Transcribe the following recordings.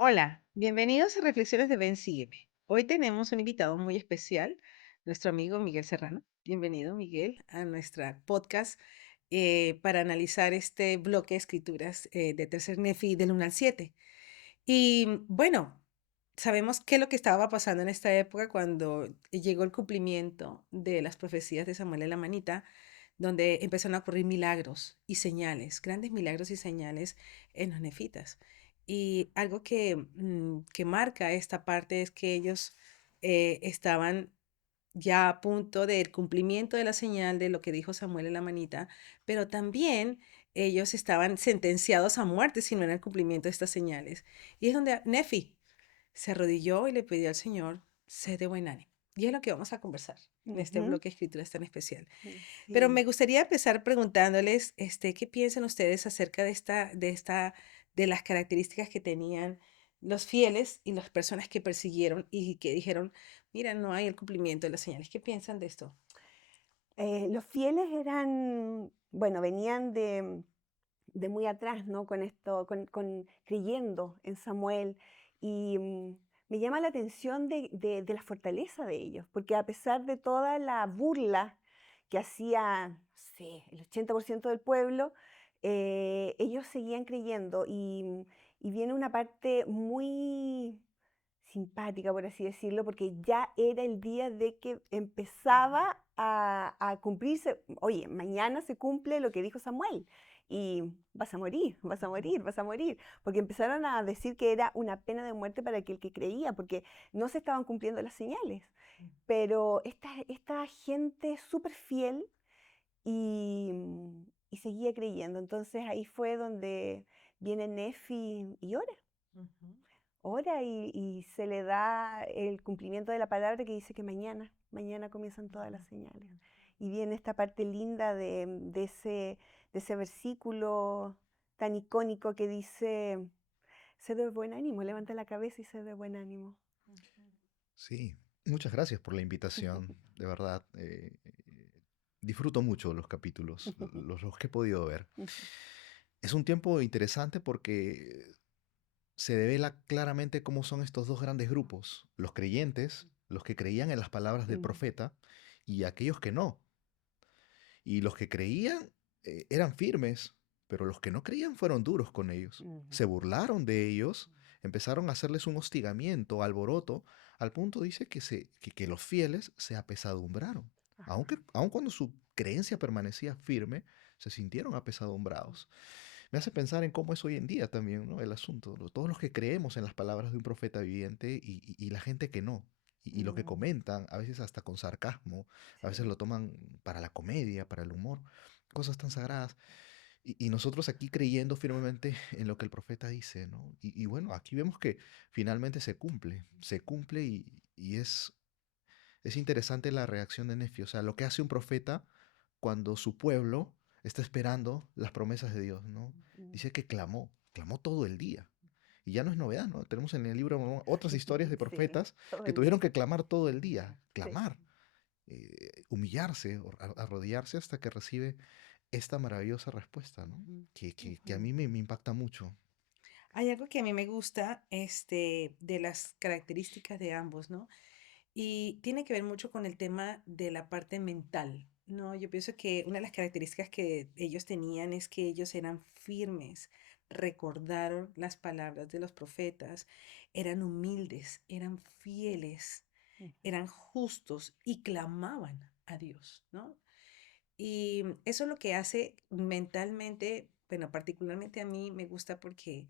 Hola, bienvenidos a Reflexiones de Ben Sígueme. Hoy tenemos un invitado muy especial, nuestro amigo Miguel Serrano. Bienvenido, Miguel, a nuestra podcast para analizar este bloque de escrituras de Tercer Nefi del 1 al 7. Y bueno, sabemos qué es lo que estaba pasando en esta época cuando llegó el cumplimiento de las profecías de Samuel en la Manita, donde empezaron a ocurrir milagros y señales, grandes milagros y señales en los nefitas. Y algo que marca esta parte es que ellos estaban ya a punto del cumplimiento de la señal de lo que dijo Samuel en la manita, pero también ellos estaban sentenciados a muerte si no era el cumplimiento de estas señales. Y es donde Nefi se arrodilló y le pidió al Señor, sé de buen ánimo. Y es lo que vamos a conversar en este Ujú, bloque de escrituras tan especial. Pero me sí. gustaría empezar preguntándoles, ¿qué piensan ustedes acerca de las características que tenían los fieles y las personas que persiguieron y que dijeron, mira, no hay el cumplimiento de las señales? ¿Qué piensan de esto? Los fieles eran, bueno, venían de muy atrás, ¿no? Con esto, con creyendo en Samuel. Y me llama la atención de la fortaleza de ellos, porque a pesar de toda la burla que hacía, no sé, el 80% del pueblo, ellos seguían creyendo. Y viene una parte muy simpática, por así decirlo, porque ya era el día de que empezaba a cumplirse, oye, mañana se cumple lo que dijo Samuel y vas a morir, vas a Ujú. morir, vas a morir, porque empezaron a decir que era una pena de muerte para aquel que creía, porque no se estaban cumpliendo las señales. Pero esta gente súper fiel y seguía creyendo. Entonces ahí fue donde viene Nefi y ora. Ujú. Ora y se le da el cumplimiento de la palabra que dice que mañana comienzan todas las señales. Y viene esta parte linda de ese versículo tan icónico que dice, sé de buen ánimo, levanta la cabeza y sé de buen ánimo. Ujú. Sí, muchas gracias por la invitación, de verdad. Disfruto mucho los capítulos, los que he podido ver. Es un tiempo interesante porque se devela claramente cómo son estos dos grandes grupos, los creyentes, los que creían en las palabras del Mm, profeta, y aquellos que no. Y los que creían eran firmes, pero los que no creían fueron duros con ellos. ujú. Se burlaron de ellos, empezaron a hacerles un hostigamiento, alboroto, al punto dice que los fieles se apesadumbraron. Ajá. Aun cuando su creencia permanecía firme, se sintieron apesadumbrados. Me hace pensar en cómo es hoy en día también, ¿no? El asunto. Todos los que creemos en las palabras de un profeta viviente y la gente que no. Y lo que Mm, comentan, a veces hasta con sarcasmo, a veces sí. lo toman para la comedia, para el humor, cosas tan sagradas. Y nosotros aquí creyendo firmemente en lo que el profeta dice, ¿no? Y bueno, aquí vemos que finalmente se cumple y es interesante la reacción de Nefi, o sea, lo que hace un profeta cuando su pueblo está esperando las promesas de Dios, ¿no? Mm. Dice que clamó todo el día. Y ya no es novedad, ¿no? Tenemos en el libro de Mormón otras historias de Sí, profetas todo que el tuvieron día. que clamar todo el día, Sí. clamar, humillarse, arrodillarse hasta que recibe esta maravillosa respuesta, ¿no? Ujú, Que a ujú. mí me impacta mucho. Hay algo que a mí me gusta, de las características de ambos, ¿no? Y tiene que ver mucho con el tema de la parte mental, ¿no? Yo pienso que una de las características que ellos tenían es que ellos eran firmes, recordaron las palabras de los profetas, eran humildes, eran fieles, Ujú, eran justos y clamaban a Dios, ¿no? Y eso es lo que hace mentalmente, bueno, particularmente a mí me gusta porque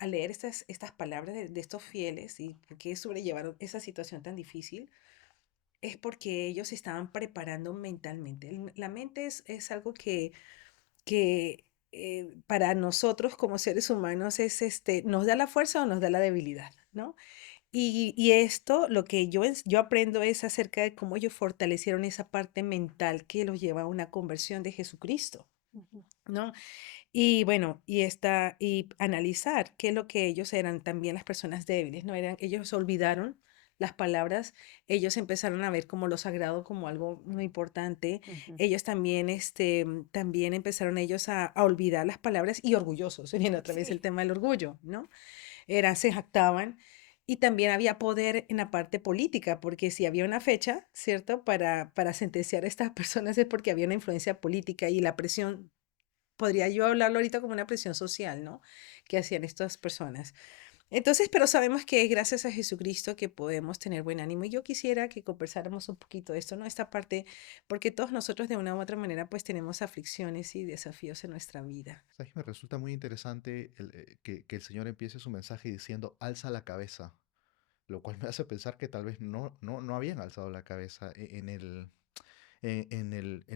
al leer estas palabras de estos fieles y por qué sobrellevaron esa situación tan difícil, es porque ellos se estaban preparando mentalmente. La mente es algo que para nosotros como seres humanos nos da la fuerza o nos da la debilidad, ¿no? Y esto, lo que yo aprendo es acerca de cómo ellos fortalecieron esa parte mental que los lleva a una conversión de Jesucristo, ujú. ¿no? Y bueno, y analizar qué es lo que ellos eran también las personas débiles, ¿no? Ellos olvidaron las palabras, ellos empezaron a ver como lo sagrado como algo muy importante, Ujú. ellos también, también empezaron ellos a olvidar las palabras y orgullosos, viene otra vez el Sí. tema del orgullo, ¿no? se jactaban. Y también había poder en la parte política, porque si había una fecha, ¿cierto? Para sentenciar a estas personas es porque había una influencia política y la presión, podría yo hablarlo ahorita como una presión social, ¿no? Que hacían estas personas. Entonces, pero sabemos que es gracias a Jesucristo que podemos tener buen ánimo. Y yo quisiera que conversáramos un poquito de esto, ¿no? Esta parte, porque todos nosotros de una u otra manera pues tenemos aflicciones y desafíos en nuestra vida. ¿Sabes? Me resulta muy interesante que el Señor empiece su mensaje diciendo, alza la cabeza, lo cual me hace pensar que tal vez no habían alzado la cabeza en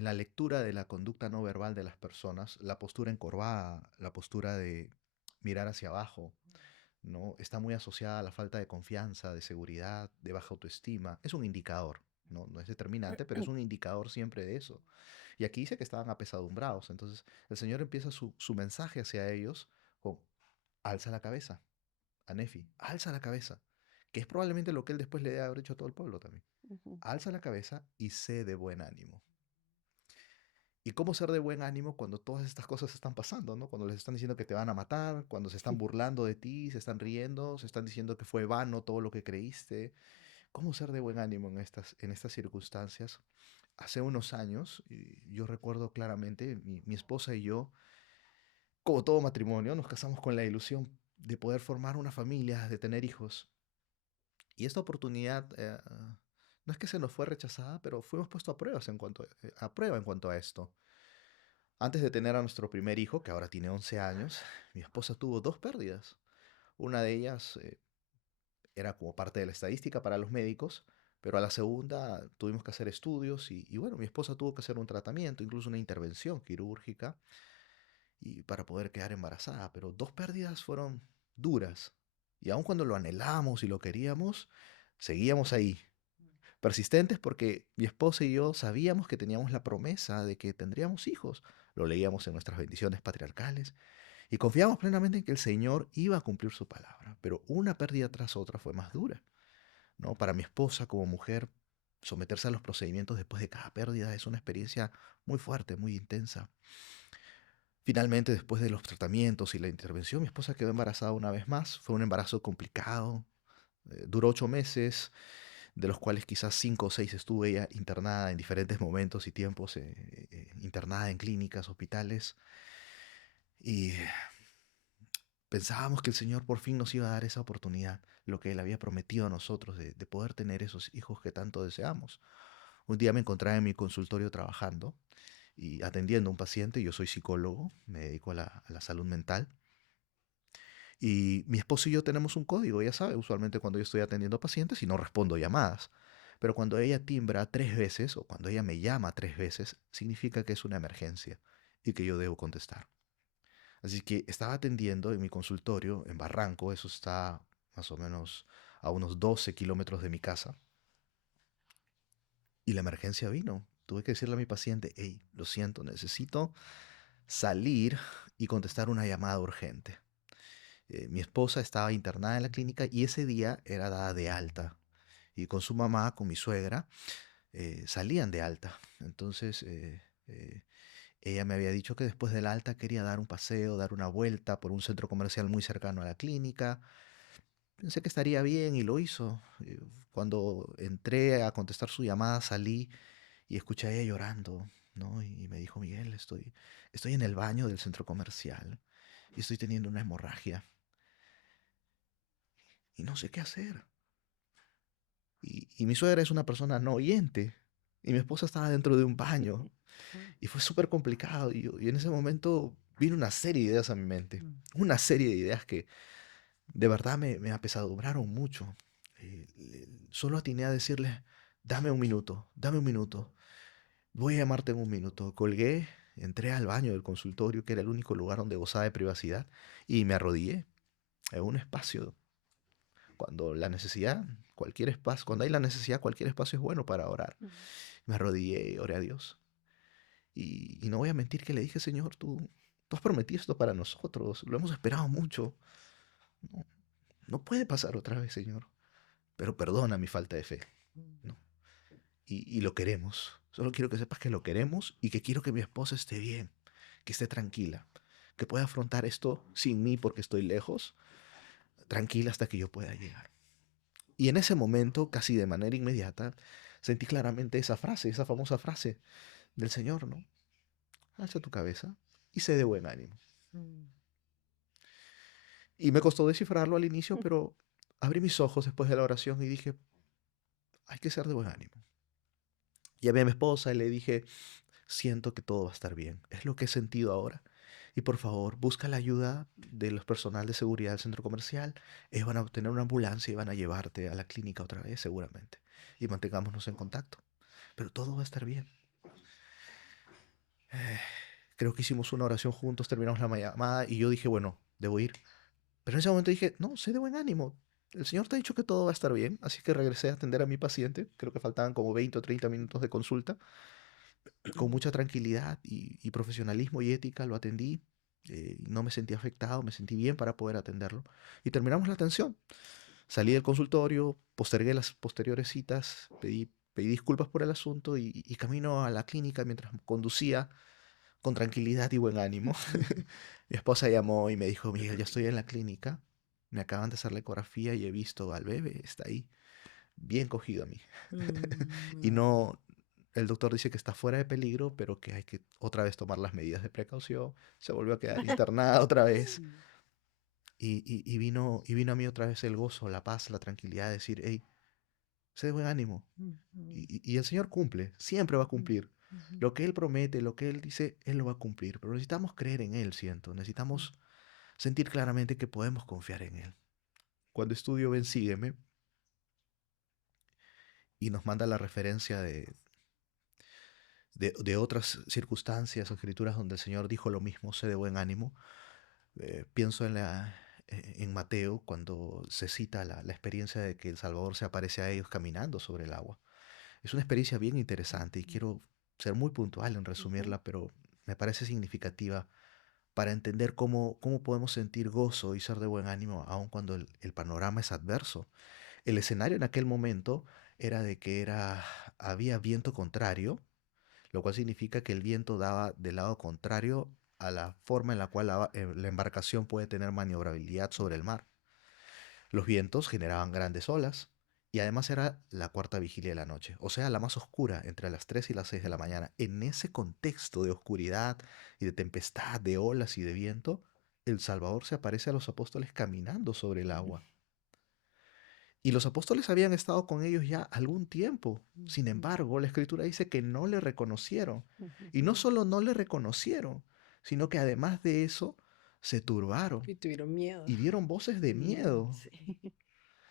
la lectura de la conducta no verbal de las personas, la postura encorvada, la postura de mirar hacia abajo, ¿no? Está muy asociada a la falta de confianza, de seguridad, de baja autoestima. Es un indicador, ¿no? No es determinante, pero es un indicador siempre de eso. Y aquí dice que estaban apesadumbrados. Entonces el Señor empieza su mensaje hacia ellos con, alza la cabeza, a Nefi, alza la cabeza, que es probablemente lo que él después le debe haber hecho a todo el pueblo también. Ujú. Alza la cabeza y sé de buen ánimo. ¿Y cómo ser de buen ánimo cuando todas estas cosas están pasando, ¿no? Cuando les están diciendo que te van a matar, cuando se están burlando de ti, se están riendo, se están diciendo que fue vano todo lo que creíste. ¿Cómo ser de buen ánimo en estas circunstancias? Hace unos años, y yo recuerdo claramente, mi esposa y yo, como todo matrimonio, nos casamos con la ilusión de poder formar una familia, de tener hijos. Y esta oportunidad no es que se nos fue rechazada, pero fuimos puestos a pruebas a prueba en cuanto a esto. Antes de tener a nuestro primer hijo, que ahora tiene 11 años, mi esposa tuvo dos pérdidas. Una de ellas era como parte de la estadística para los médicos, pero a la segunda tuvimos que hacer estudios y bueno, mi esposa tuvo que hacer un tratamiento, incluso una intervención quirúrgica y para poder quedar embarazada. Pero dos pérdidas fueron duras. Y aun cuando lo anhelamos y lo queríamos, seguíamos ahí, persistentes porque mi esposa y yo sabíamos que teníamos la promesa de que tendríamos hijos. Lo leíamos en nuestras bendiciones patriarcales y confiamos plenamente en que el Señor iba a cumplir su palabra. Pero una pérdida tras otra fue más dura, ¿no? Para mi esposa como mujer, someterse a los procedimientos después de cada pérdida es una experiencia muy fuerte, muy intensa. Finalmente, después de los tratamientos y la intervención, mi esposa quedó embarazada una vez más. Fue un embarazo complicado, duró 8 meses, de los cuales quizás 5 o 6 estuve ella internada en diferentes momentos y tiempos, internada en clínicas, hospitales. Y pensábamos que el Señor por fin nos iba a dar esa oportunidad, lo que Él había prometido a nosotros de poder tener esos hijos que tanto deseamos. Un día me encontraba en mi consultorio trabajando y atendiendo a un paciente. Yo soy psicólogo, me dedico a la salud mental. Y mi esposo y yo tenemos un código, ya sabe, usualmente cuando yo estoy atendiendo pacientes y no respondo llamadas. Pero cuando ella timbra 3 veces o cuando ella me llama 3 veces, significa que es una emergencia y que yo debo contestar. Así que estaba atendiendo en mi consultorio en Barranco, eso está más o menos a unos 12 kilómetros de mi casa, y la emergencia vino. Tuve que decirle a mi paciente, hey, lo siento, necesito salir y contestar una llamada urgente. Mi esposa estaba internada en la clínica y ese día era dada de alta. Y con su mamá, con mi suegra, salían de alta. Entonces, ella me había dicho que después del alta quería dar un paseo, dar una vuelta por un centro comercial muy cercano a la clínica. Pensé que estaría bien y lo hizo. Cuando entré a contestar su llamada, salí y escuché a ella llorando, ¿no? Y me dijo, Miguel, estoy en el baño del centro comercial y estoy teniendo una hemorragia y no sé qué hacer. Y mi suegra es una persona no oyente. Y mi esposa estaba dentro de un baño. Y fue súper complicado. Y en ese momento vino una serie de ideas a mi mente. Mm. Una serie de ideas que de verdad me apesadumbraron mucho. Solo atiné a decirle, dame un minuto, dame un minuto. Voy a llamarte en un minuto. Colgué, entré al baño del consultorio, que era el único lugar donde gozaba de privacidad, y me arrodillé en un espacio. Cuando la necesidad, cualquier espacio, cuando hay la necesidad, cualquier espacio es bueno para orar. Mm. Me arrodillé y oré a Dios. Y no voy a mentir que le dije, Señor, tú has prometido esto para nosotros, lo hemos esperado mucho. No, no puede pasar otra vez, Señor. Pero perdona mi falta de fe. ¿No? Y lo queremos. Solo quiero que sepas que lo queremos y que quiero que mi esposa esté bien, que esté tranquila, que pueda afrontar esto sin mí porque estoy lejos, tranquila hasta que yo pueda llegar. Y en ese momento, casi de manera inmediata, sentí claramente esa frase, esa famosa frase del Señor, ¿no? Alza tu cabeza y sé de buen ánimo. Mm. Y me costó descifrarlo al inicio, pero abrí mis ojos después de la oración y dije, hay que ser de buen ánimo. Llamé a mi esposa y le dije, siento que todo va a estar bien. Es lo que he sentido ahora. Y por favor, busca la ayuda de los personal de seguridad del centro comercial. Ellos van a obtener una ambulancia y van a llevarte a la clínica otra vez, seguramente. Y mantengámonos en contacto. Pero todo va a estar bien. Eh, Creo que hicimos una oración juntos, terminamos la llamada y yo dije, bueno, debo ir. Pero en ese momento dije, no, sé de buen ánimo. El Señor te ha dicho que todo va a estar bien. Así que regresé a atender a mi paciente. Creo que faltaban como 20 o 30 minutos de consulta. Con mucha tranquilidad y profesionalismo y ética lo atendí. No me sentí afectado, me sentí bien para poder atenderlo. Y terminamos la atención. Salí del consultorio, postergué las posteriores citas, pedí disculpas por el asunto y camino a la clínica mientras conducía con tranquilidad y buen ánimo. Mi esposa llamó y me dijo, Miguel, ya estoy en la clínica, me acaban de hacer la ecografía y he visto al bebé, está ahí, bien cogido a mí. Y Mm. no, el doctor dice que está fuera de peligro, pero que hay que otra vez tomar las medidas de precaución. Se volvió a quedar internada otra vez. Y vino a mí otra vez el gozo, la paz, la tranquilidad de decir, hey, sé de buen ánimo. Ujú, Y el Señor cumple, siempre va a ujú, cumplir. ujú, Lo que Él promete, lo que Él dice, Él lo va a cumplir. Pero necesitamos creer en Él, siento. Necesitamos sentir claramente que podemos confiar en Él. Cuando estudio Ven, Sígueme y nos manda la referencia de otras circunstancias o escrituras donde el Señor dijo lo mismo, sé de buen ánimo, pienso en Mateo cuando se cita la experiencia de que el Salvador se aparece a ellos caminando sobre el agua. Es una experiencia bien interesante y quiero ser muy puntual en Ujú. resumirla, pero me parece significativa para entender cómo podemos sentir gozo y ser de buen ánimo aun cuando el panorama es adverso. El escenario en aquel momento era de que había viento contrario, lo cual significa que el viento daba del lado contrario a la forma en la cual la embarcación puede tener maniobrabilidad sobre el mar. Los vientos generaban grandes olas y además era la cuarta vigilia de la noche, o sea, la más oscura entre las 3 y las 6 de la mañana. En ese contexto de oscuridad y de tempestad, de olas y de viento, el Salvador se aparece a los apóstoles caminando sobre el agua. Y los apóstoles habían estado con ellos ya algún tiempo. Sin ujú, embargo, la escritura dice que no le reconocieron. Ujú. Y no solo no le reconocieron, sino que además de eso, se turbaron y tuvieron miedo. y dieron voces de miedo. Sí.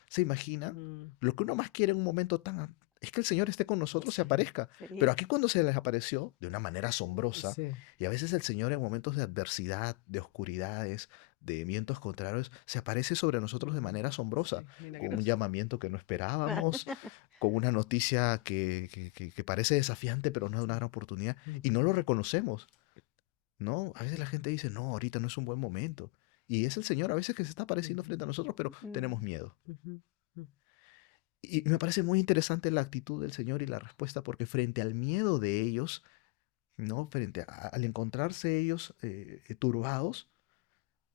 ¿Se imaginan? Mm, Lo que uno más quiere en un momento tan... Es que el Señor esté con nosotros, se sí, aparezca. Pero Sí. aquí cuando se les apareció, de una manera asombrosa, sí. y a veces el Señor en momentos de adversidad, de oscuridades, de vientos contrarios, se aparece sobre nosotros de Ujú, manera asombrosa, sí, con un milagroso. llamamiento que no esperábamos, con una noticia que parece desafiante, pero no es una gran oportunidad, y no Ujú, lo reconocemos, ¿no? A veces la gente dice, no, ahorita no es un buen momento. Y es el Señor a veces que se está apareciendo ujú, frente a nosotros, pero Mm. tenemos miedo. ujú, ujú, Y me parece muy interesante la actitud del Señor y la respuesta, porque frente al miedo de ellos, ¿no? Al encontrarse ellos turbados,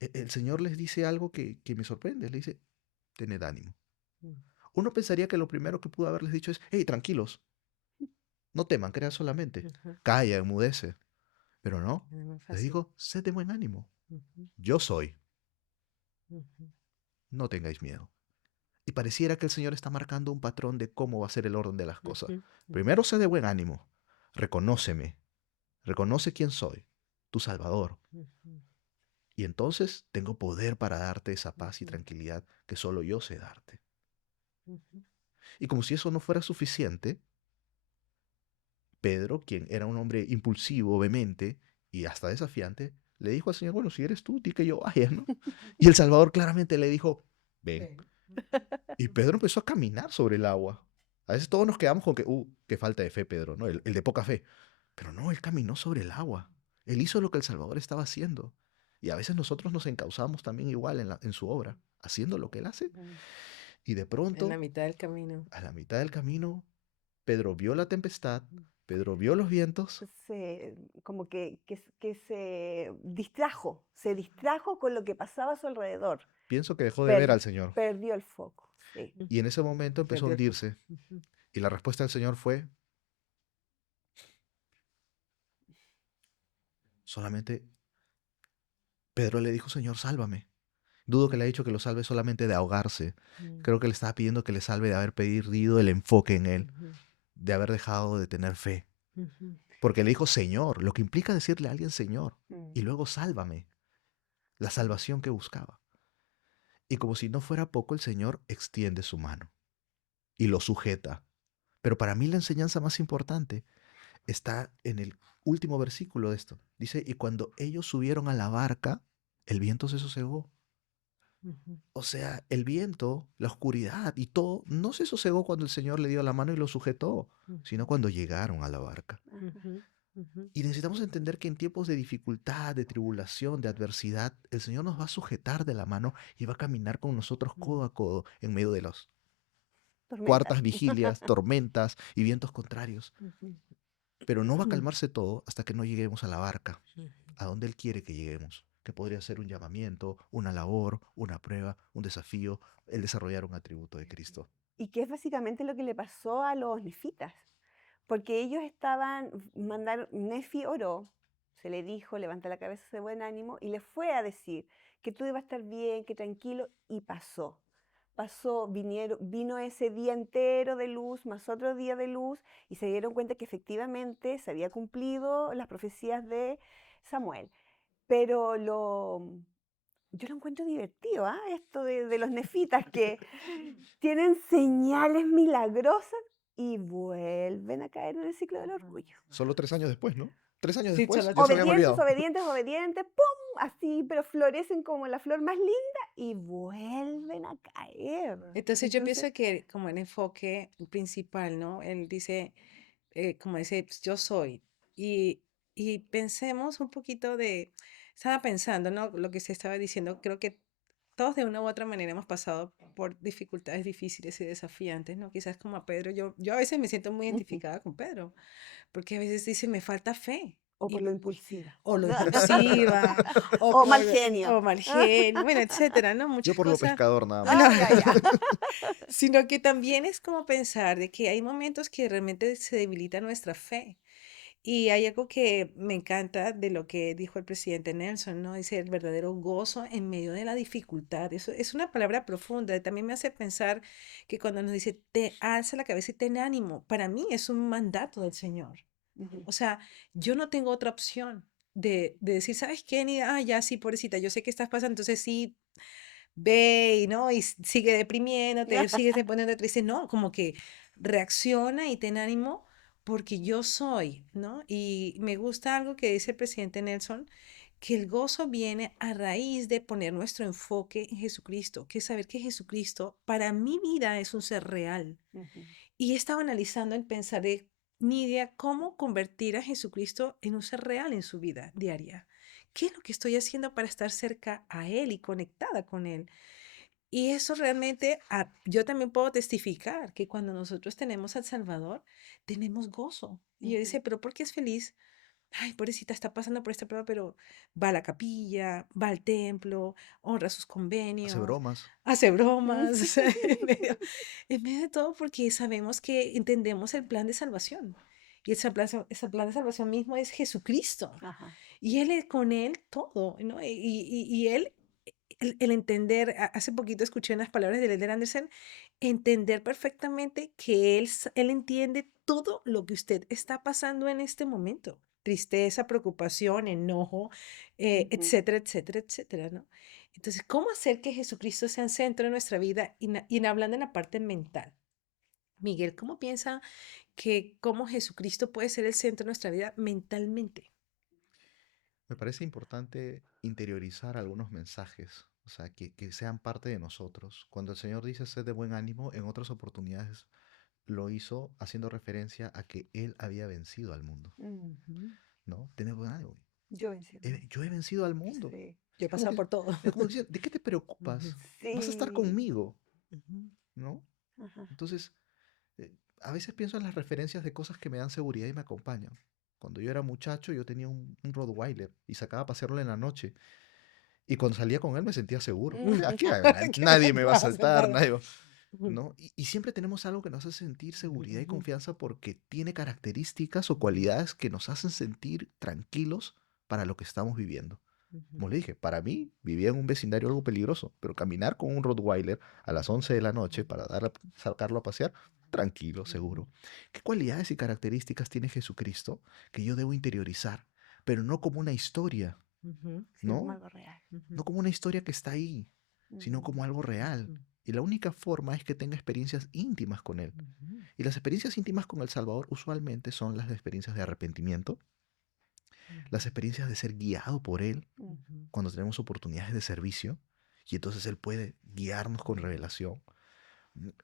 el Señor les dice algo que me sorprende. Le dice, tened ánimo. ujú, Uno pensaría que lo primero que pudo haberles dicho es, hey, tranquilos, no teman, crean solamente. ujú. Calla, enmudece. Pero no, Es muy les fácil. digo, sed de buen ánimo. Ujú, Yo soy, ujú, no tengáis miedo. Y pareciera que el Señor está marcando un patrón de cómo va a ser el orden de las cosas. ujú, ujú, Primero, sé de buen ánimo. Reconóceme. Reconoce quién soy, tu Salvador. ujú, Y entonces tengo poder para darte esa paz y ujú, tranquilidad que solo yo sé darte. ujú, Y como si eso no fuera suficiente, Pedro, quien era un hombre impulsivo, vehemente y hasta desafiante, le dijo al Señor, bueno, si eres tú, di que yo vaya, ¿no? Y el Salvador claramente le dijo, ven. ven, Y Pedro empezó a caminar sobre el agua. A veces todos nos quedamos con que, qué falta de fe, Pedro, ¿no? El de poca fe. Pero no, él caminó sobre el agua. Él hizo lo que el Salvador estaba haciendo. Y a veces nosotros nos encauzamos también igual en su obra, haciendo lo que él hace. Mm. Y de en la pronto, mitad del camino. a la mitad del camino, Pedro vio la tempestad, Pedro vio los vientos, como que se distrajo con lo que pasaba a su alrededor, pienso que dejó de ver per- al Señor. perdió el foco. Sí. Y en ese momento empezó a Perdió el foco. hundirse. Y la respuesta del Señor fue, solamente Pedro le dijo, Señor, sálvame. Dudo que le haya dicho que lo salve solamente de ahogarse. Creo que le estaba pidiendo que le salve de haber perdido el enfoque en él, de haber dejado de tener fe. Porque le dijo Señor, lo que implica decirle a alguien Señor. Y luego sálvame, la salvación que buscaba. Y como si no fuera poco, el Señor extiende su mano y lo sujeta. Pero para mí la enseñanza más importante está en el último versículo de esto. Dice, y cuando ellos subieron a la barca, el viento se sosegó. O sea, el viento, la oscuridad y todo no se sosegó cuando el Señor le dio la mano y lo sujetó, sino cuando llegaron a la barca. Y necesitamos entender que en tiempos de dificultad, de tribulación, de adversidad, el Señor nos va a sujetar de la mano y va a caminar con nosotros codo a codo en medio de las Tormentas. cuartas vigilias, tormentas y vientos contrarios. Pero no va a calmarse todo hasta que no lleguemos a la barca, a donde Él quiere que lleguemos, que podría ser un llamamiento, una labor, una prueba, un desafío, el desarrollar un atributo de Cristo. Y que es básicamente lo que le pasó a los nefitas, porque ellos Nefi oró, se le dijo, levanta la cabeza de buen ánimo, y le fue a decir que todo iba a estar bien, que tranquilo, y pasó. Vino ese día entero de luz, más otro día de luz, y se dieron cuenta que efectivamente se había cumplido las profecías de Samuel. Pero yo lo encuentro divertido, ¿ah? Esto de los nefitas que tienen señales milagrosas y vuelven a caer en el ciclo del orgullo. Solo 3 años después, ¿no? 3 años Sí, después, solo ya se habían Obedientes, olvidado. obedientes, obedientes, ¡pum! Así, pero florecen como la flor más linda y vuelven a caer. Entonces yo Entonces, pienso que como el enfoque principal, ¿no? Él dice, como dice, pues, yo soy. Y, y pensemos un poquito estaba pensando, ¿no? Lo que se estaba diciendo, creo que todos de una u otra manera hemos pasado por dificultades difíciles y desafiantes, ¿no? Quizás como a Pedro, yo a veces me siento muy identificada con Pedro, porque a veces dice, me falta fe. o por Y, lo impulsiva. o lo impulsiva, O mal genio. o mal genio, bueno, etcétera, ¿no? Yo Muchas por lo cosas. pescador nada No, más. Ya, ya. sino que también es como pensar de que hay momentos que realmente se debilita nuestra fe. Y hay algo que me encanta de lo que dijo el presidente Nelson, ¿no? Dice el verdadero gozo en medio de la dificultad. Eso es una palabra profunda. También me hace pensar que cuando nos dice, te alza la cabeza y ten ánimo, para mí es un mandato del Señor. O sea, yo no tengo otra opción de decir, ¿sabes qué? Ni, ya sí, pobrecita, yo sé que estás pasando, entonces sí, ve y no, y sigue deprimiéndote, sigue poniendo triste. No, como que reacciona y ten ánimo porque yo soy, ¿no? Y me gusta algo que dice el presidente Nelson, que el gozo viene a raíz de poner nuestro enfoque en Jesucristo, que es saber que Jesucristo para mi vida es un ser real. Y estaba analizando el pensar de Nidia, cómo convertir a Jesucristo en un ser real en su vida diaria. ¿Qué es lo que estoy haciendo para estar cerca a Él y conectada con Él? Y eso realmente, yo también puedo testificar que cuando nosotros tenemos al Salvador, tenemos gozo. Y yo dice, ¿pero por qué es feliz? Ay, pobrecita, está pasando por esta prueba, pero va a la capilla, va al templo, honra sus Hace convenios, bromas. hace bromas, o sea, en medio de todo, porque sabemos que entendemos el plan de salvación. Y ese plan de salvación mismo es Jesucristo. Ajá. Y Él es con Él todo, ¿no? Y Él, el entender, hace poquito escuché unas palabras de Leder Anderson, entender perfectamente que Él entiende todo lo que usted está pasando en este momento. Tristeza, preocupación, enojo, etcétera, etcétera, etcétera, ¿no? Entonces, ¿cómo hacer que Jesucristo sea el centro de nuestra vida? Y hablando en la parte mental. Miguel, ¿cómo piensa que cómo Jesucristo puede ser el centro de nuestra vida mentalmente? Me parece importante interiorizar algunos mensajes, o sea, que sean parte de nosotros. Cuando el Señor dice sed de buen ánimo, en otras oportunidades lo hizo haciendo referencia a que Él había vencido al mundo, Ujú. ¿no? Tened buen ánimo. Yo vencí. Yo he vencido al mundo. Sí. Yo he Es como pasado que, por todo. es como que ¿de qué te Ujú, preocupas? Vas a estar Sí. conmigo, ujú, ¿no? Ajá. Entonces, a veces pienso en las referencias de cosas que me dan seguridad y me acompañan. Cuando yo era muchacho, yo tenía un Rottweiler y sacaba a pasearlo en la noche. Y cuando salía con él me sentía seguro. Mm. Aquí Que no nadie te me va a puedo hacer saltar, nada. nadie va... Ujú, ¿No? Y siempre tenemos algo que nos hace sentir seguridad y ujú, confianza porque tiene características o cualidades que nos hacen sentir tranquilos para lo que estamos viviendo. ujú, Como le dije, para mí vivía en un vecindario algo peligroso, pero caminar con un Rottweiler a las 11 de la noche para sacarlo a pasear, tranquilo, ujú, seguro. ¿Qué cualidades y características tiene Jesucristo que yo debo interiorizar, pero no como una historia, ujú, Sí, como ¿no? algo real. ujú, No como una historia que está ahí, sino Mm, como algo real. ujú, Y la única forma es que tenga experiencias íntimas con Él. ujú, Y las experiencias íntimas con el Salvador usualmente son las experiencias de arrepentimiento, las experiencias de ser guiado por Él mm, ujú, cuando tenemos oportunidades de servicio y entonces Él puede guiarnos con revelación.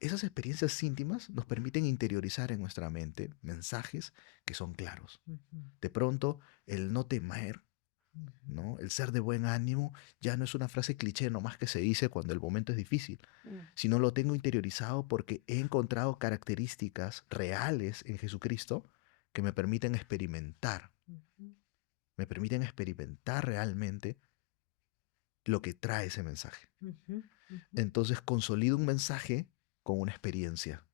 Esas experiencias íntimas nos permiten interiorizar en nuestra mente mensajes que son claros. ujú, De pronto, el no temer, ujú, ¿no? El ser de buen ánimo ya no es una frase cliché nomás que se dice cuando el momento es difícil, mm, sino lo tengo interiorizado porque he encontrado características reales en Jesucristo que ujú, me permiten experimentar realmente lo que trae ese mensaje. ujú, ujú. Entonces consolido un mensaje con una experiencia.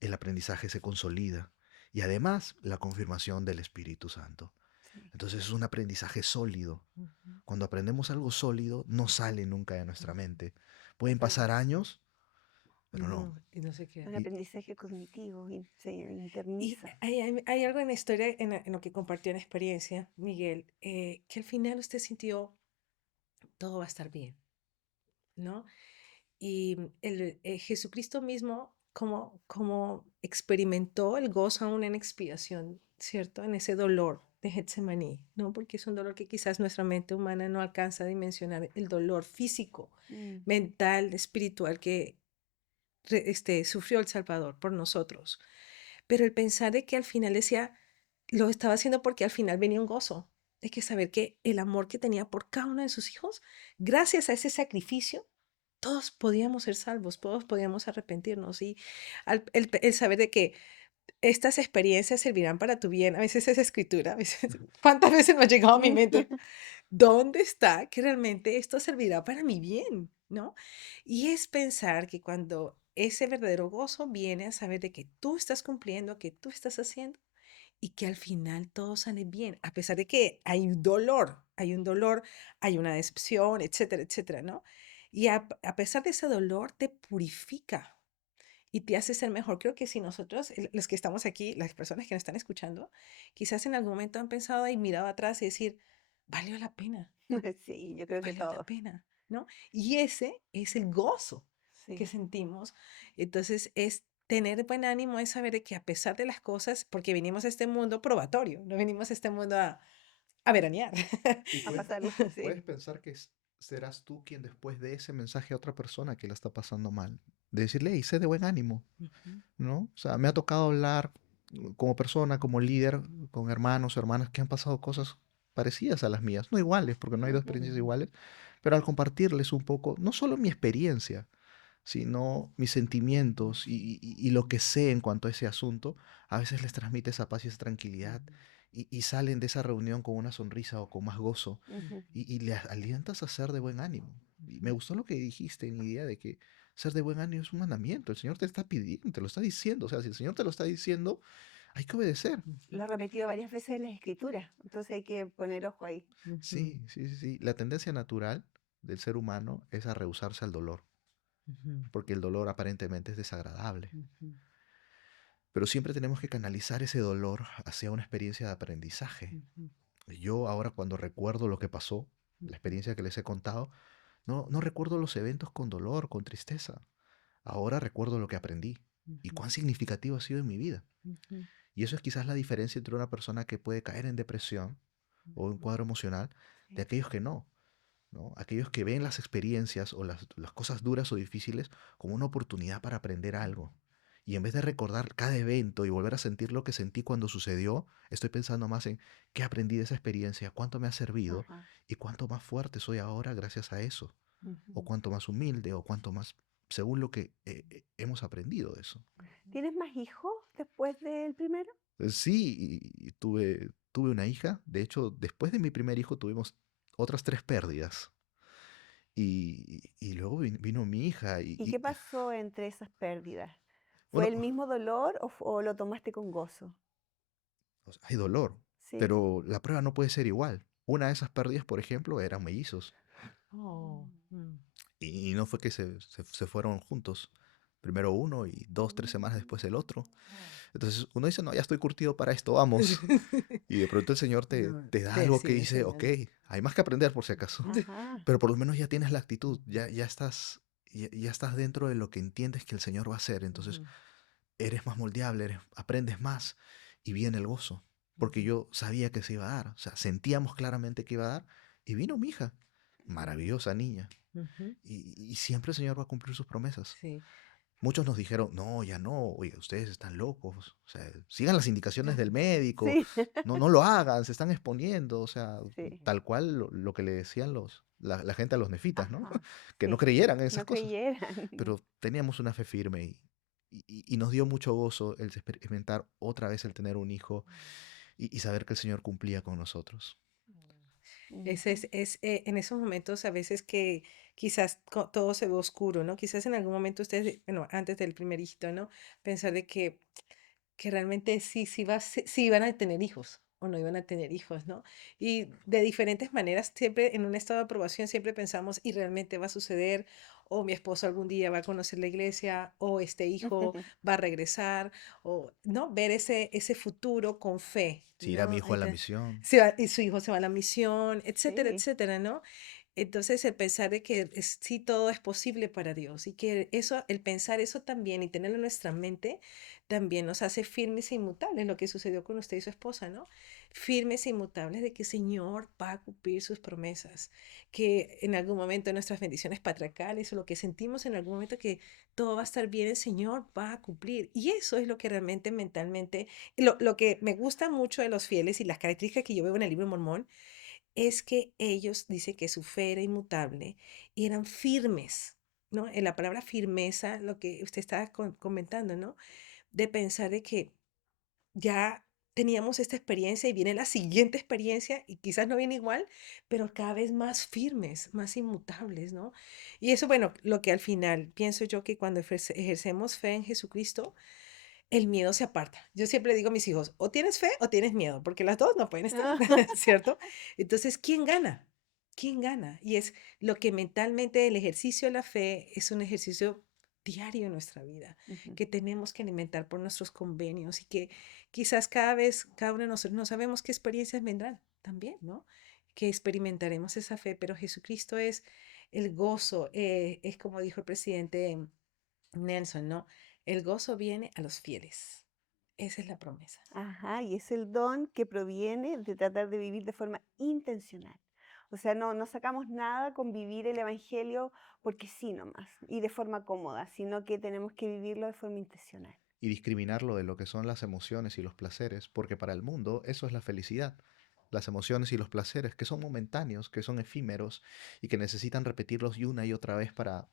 El aprendizaje se consolida y además la confirmación del Espíritu Santo. sí. Entonces es un aprendizaje sólido. Ujú, Cuando aprendemos algo sólido, no sale nunca de nuestra ujú, mente. Pueden Exacto. pasar años, pero no. no, y no se queda. Un Y, aprendizaje cognitivo y se Y interniza. hay algo en la historia, en lo que compartió en experiencia, Miguel, que al final usted sintió todo va a estar bien, ¿no? Y Jesucristo mismo, como experimentó el gozo aún en expiación, ¿cierto? En ese dolor de Getsemaní, ¿no? Porque es un dolor que quizás nuestra mente humana no alcanza a dimensionar, el dolor físico, Mm, mental, espiritual que sufrió el Salvador por nosotros. Pero el pensar de que al final decía, lo estaba haciendo porque al final venía un gozo, de que saber que el amor que tenía por cada uno de sus hijos, gracias a ese sacrificio, todos podíamos ser salvos, todos podíamos arrepentirnos y el saber de que estas experiencias servirán para tu bien, a veces es escritura, a veces, ¿cuántas veces me ha llegado a mi mm, mente? ¿Dónde está que realmente esto servirá para mi bien? ¿No? Y es pensar que cuando ese verdadero gozo viene a saber de que tú estás cumpliendo, que tú estás haciendo y que al final todo sale bien, a pesar de que hay un dolor, hay una decepción, etcétera, etcétera, ¿no? Y a pesar de ese dolor te purifica y te hace ser mejor. Creo que si nosotros, los que estamos aquí, las personas que nos están escuchando, quizás en algún momento han pensado y mirado atrás y decir, sí, yo creo que valió la todos. pena, ¿no? Y ese es el gozo que Sí. sentimos. Entonces, es tener buen ánimo, es saber de que a pesar de las cosas, porque venimos a este mundo probatorio, no venimos a este mundo a veranear. y A puedes, pasarlo, sí. puedes pensar que serás tú quien después de ese mensaje a otra persona que la está pasando mal, de decirle, hey, sé de buen ánimo, Ujú, ¿no? O sea, me ha tocado hablar como persona, como líder, con hermanos o hermanas que han pasado cosas parecidas a las mías, no iguales, porque no hay dos Ujú, experiencias ujú, iguales, pero al compartirles un poco, no solo mi experiencia, sino mis sentimientos y lo que sé en cuanto a ese asunto, a veces les transmite esa paz y esa tranquilidad ujú, y salen de esa reunión con una sonrisa o con más gozo ujú. y les alientas a ser de buen ánimo. Y me ujú, gustó lo que dijiste en mi idea de que ser de buen ánimo es un mandamiento. El Señor te está pidiendo, te lo está diciendo. O sea, si el Señor te lo está diciendo, hay que obedecer. ujú, Lo ha repetido varias veces en las escrituras, entonces hay que poner ojo ahí. ujú, Sí, sí, sí, sí. La tendencia natural del ser humano es a rehusarse al dolor, ujú, porque el dolor aparentemente es desagradable. ujú, Pero siempre tenemos que canalizar ese dolor hacia una experiencia de aprendizaje. ujú, Yo ahora cuando recuerdo lo que pasó, la ujú, experiencia que les he contado, no recuerdo los eventos con dolor, con tristeza. Ahora recuerdo lo que aprendí y ujú, cuán significativo ha sido en mi vida. ujú, Y eso es quizás la diferencia entre una persona que puede caer en depresión o en ujú, cuadro emocional de Sí. aquellos que no, ¿no? Aquellos que ven las experiencias o las cosas duras o difíciles como una oportunidad para aprender algo. Y en vez de recordar cada evento y volver a sentir lo que sentí cuando sucedió, estoy pensando más en qué aprendí de esa experiencia, cuánto me ha servido Ajá. y cuánto más fuerte soy ahora gracias a eso. O Ujú. cuánto más humilde o cuánto más según lo que hemos aprendido de eso. ¿Tienes más hijos después del primero? Sí, y tuve una hija. De hecho, después de mi primer hijo tuvimos otras 3 pérdidas. Y luego vino mi hija. ¿Y qué pasó entre esas pérdidas? ¿Fue Bueno, el mismo dolor o lo tomaste con gozo? o sea, hay dolor, Sí. pero la prueba no puede ser igual. Una de esas pérdidas, por ejemplo, eran mellizos. Oh, Mm. Y no fue que se fueron juntos. Primero uno y 2, 3 semanas después el otro. Entonces uno dice, no, ya estoy curtido para esto, vamos. Y de pronto el Señor No, te da te algo que sigue dice, ok, enseñando. hay más que aprender por si acaso. Ajá. Pero por lo menos ya tienes la actitud, ya estás dentro de lo que entiendes que el Señor va a hacer. Entonces Ujú, eres más moldeable, aprendes más y viene el gozo. Porque ujú, yo sabía que se iba a dar. O sea, sentíamos claramente que iba a dar. Y vino mi hija, maravillosa niña. ujú. Y siempre el Señor va a cumplir sus promesas. Sí. Muchos nos dijeron, no, ya no, oye, ustedes están locos, o sea, sigan las indicaciones del médico, Sí, no lo hagan, se están exponiendo, o sea, sí. tal cual lo que le decían la gente a los nefitas, ¿no? Ajá. Que no Sí. creyeran en esas No cosas, creyeran. pero teníamos una fe firme y nos dio mucho gozo el experimentar otra vez el tener un hijo y saber que el Señor cumplía con nosotros. Ese Ujú. en esos momentos a veces que quizás todo se ve oscuro, ¿no? Quizás en algún momento ustedes, bueno, antes del primer hijito, ¿no? Pensar de que realmente sí iban a tener hijos o no iban a tener hijos, ¿no? Y de diferentes maneras, siempre en un estado de aprobación, siempre pensamos, y realmente va a suceder, o mi esposo algún día va a conocer la iglesia, o este hijo va a regresar, o, ¿no? Ver ese futuro con fe, Si irá mi ¿no? hijo a la misión, Y su hijo se va a la misión, etcétera, Sí. etcétera, ¿no? Entonces, el pensar de que sí todo es posible para Dios y que eso, el pensar eso también y tenerlo en nuestra mente, también nos hace firmes e inmutables, lo que sucedió con usted y su esposa, ¿no? Firmes e inmutables de que el Señor va a cumplir sus promesas, que en algún momento nuestras bendiciones patriarcales o lo que sentimos en algún momento que todo va a estar bien, el Señor va a cumplir. Y eso es lo que realmente mentalmente, lo que me gusta mucho de los fieles y las características que yo veo en el libro de Mormón, es que ellos dicen que su fe era inmutable y eran firmes, ¿no? En la palabra firmeza, lo que usted estaba comentando, ¿no? De pensar de que ya teníamos esta experiencia y viene la siguiente experiencia y quizás no viene igual, pero cada vez más firmes, más inmutables, ¿no? Y eso, bueno, lo que al final pienso yo que cuando ejercemos fe en Jesucristo, el miedo se aparta. Yo siempre digo a mis hijos, o tienes fe o tienes miedo, porque las dos no pueden estar, ¿cierto? Entonces, ¿quién gana? ¿Quién gana? Y es lo que mentalmente el ejercicio de la fe es un ejercicio diario en nuestra vida, Ujú. que tenemos que alimentar por nuestros convenios y que quizás cada vez, cada uno de nosotros no sabemos qué experiencias vendrán también, ¿no? Que experimentaremos esa fe, pero Jesucristo es el gozo, es como dijo el presidente Nelson, ¿no? El gozo viene a los fieles. Esa es la promesa. Ajá, y es el don que proviene de tratar de vivir de forma intencional. O sea, no sacamos nada con vivir el evangelio porque sí nomás y de forma cómoda, sino que tenemos que vivirlo de forma intencional. y discriminarlo de lo que son las emociones y los placeres, porque para el mundo eso es la felicidad. Las emociones y los placeres que son momentáneos, que son efímeros y que necesitan repetirlos y una y otra vez para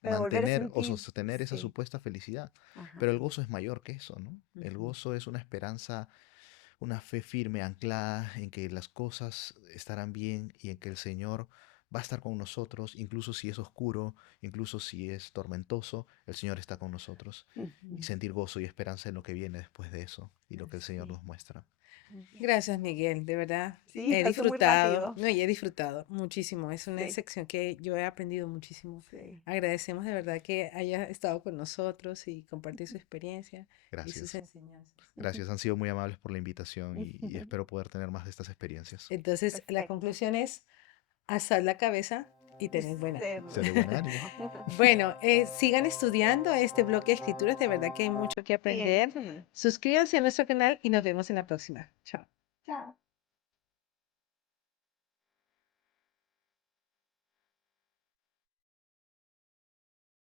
Para volver a mantener o sentir, sostener esa sí. supuesta felicidad. Ajá. Pero el gozo es mayor que eso, ¿no? El Ujú. gozo es una esperanza, una fe firme, anclada en que las cosas estarán bien y en que el Señor va a estar con nosotros, incluso si es oscuro, incluso si es tormentoso, el Señor está con nosotros. Y Ujú. sentir gozo y esperanza en lo que viene después de eso y lo que el Señor Sí. nos muestra. Ujú. Gracias, Miguel. De verdad, Sí, he pasó muy disfrutado, rápido. no, y he disfrutado muchísimo. Es una Sí, sección que yo he aprendido muchísimo. sí. Agradecemos de verdad que haya estado con nosotros y compartir su experiencia y sus Gracias. enseñanzas. Gracias, han sido muy amables por la invitación y espero poder tener más de estas experiencias. Entonces, la Perfecto. conclusión es, alzad la cabeza y Y tened buen ser. ánimo. Sea de buen ánimo. Bueno, sigan estudiando este bloque de escrituras, de verdad que hay mucho que Sí. aprender. Suscríbanse a nuestro canal y nos vemos en la próxima. Chao. Chao.